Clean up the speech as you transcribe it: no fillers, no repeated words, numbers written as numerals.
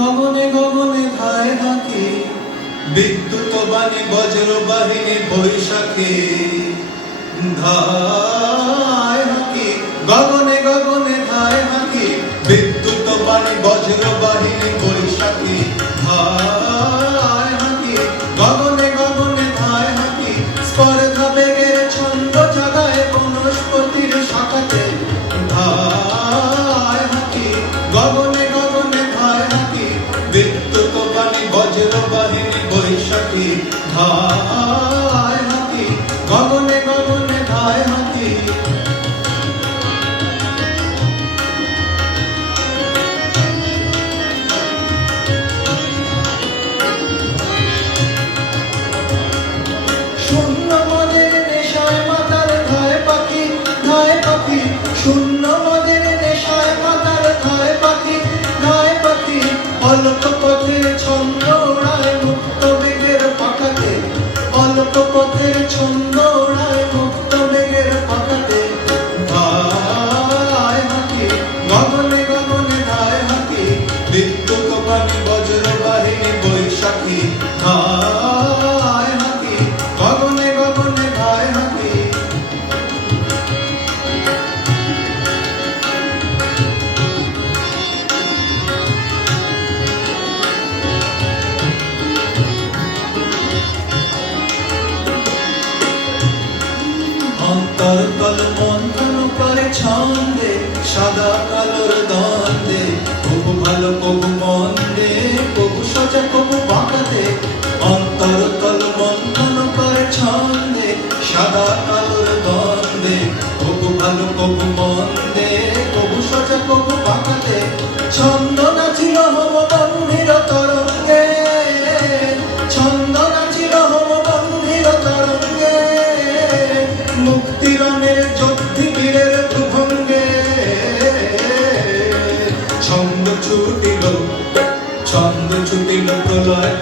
গগনে গগনে ধায় হাঁকি, বিদ্যুৎ বাণী বজ্র বাহিনী বৈশাখী ধায় হাঁকি। গগনে গগনে ধায় হাঁকি, বিদ্যুৎ বাণী বজ্র বাহিনী বৈশাখী ধায় হাঁকি। গগনে গগনে ধায় হাঁকি, স্পর্ধা বেগের ছন্দ জাগায় বনস্পতির শাখাতে ধায় হাঁকি। গগনে গগনে ধায় হাঁকি, বিদ্যুৎ বাণী বজ্র বাহিনী বৈশাখী ধায় হাঁকি। গগনে গগনে ধায় হাঁকি। শূন্য মনের নেশায় মাতাল ধায় পাখি, ধায় পাখি। শূন্য মনের নেশায় মাতাল ধায় পাখি, ধায় পাখি। অল্প পথের ছন্দ ওড়ায় মুক্ত বেগের পাখাতে, অল্প পথের ছন্দ ওড়ায় মুক্ত বেগের পাখাতে ধায় হাঁকি। গগনে গগনে ধায় হাঁকি, বিদ্যুৎ বাণী বজ্র বাহিনী বৈশাখী ধায় হাঁকি। গগনে গগনে ধায় হাঁকি। অন্তরতল মন্থন করে ছন্দে, সাদা কালোর দ্বন্দ্বে। কবু ভালো কবু মন্দে, কবু সোজা কবু বাঁকাতে। অন্তরতল মন্থন করে ছন্দে, সাদা কালোর দ্বন্দ্বে। কবু ভালো কবু মন্দে, কবু সোজা কবু বাঁকাতে। ছন্দ নাচিল হম বন্ধির তরঙ্গে, ছন্দ নাচিল হম বন্ধির তরঙ্গে। মুক্তিরণের যুদ্ধি বীরের ভঙ্গে ছন্দ ছুটিল, ছন্দ ছুটিল প্রলয়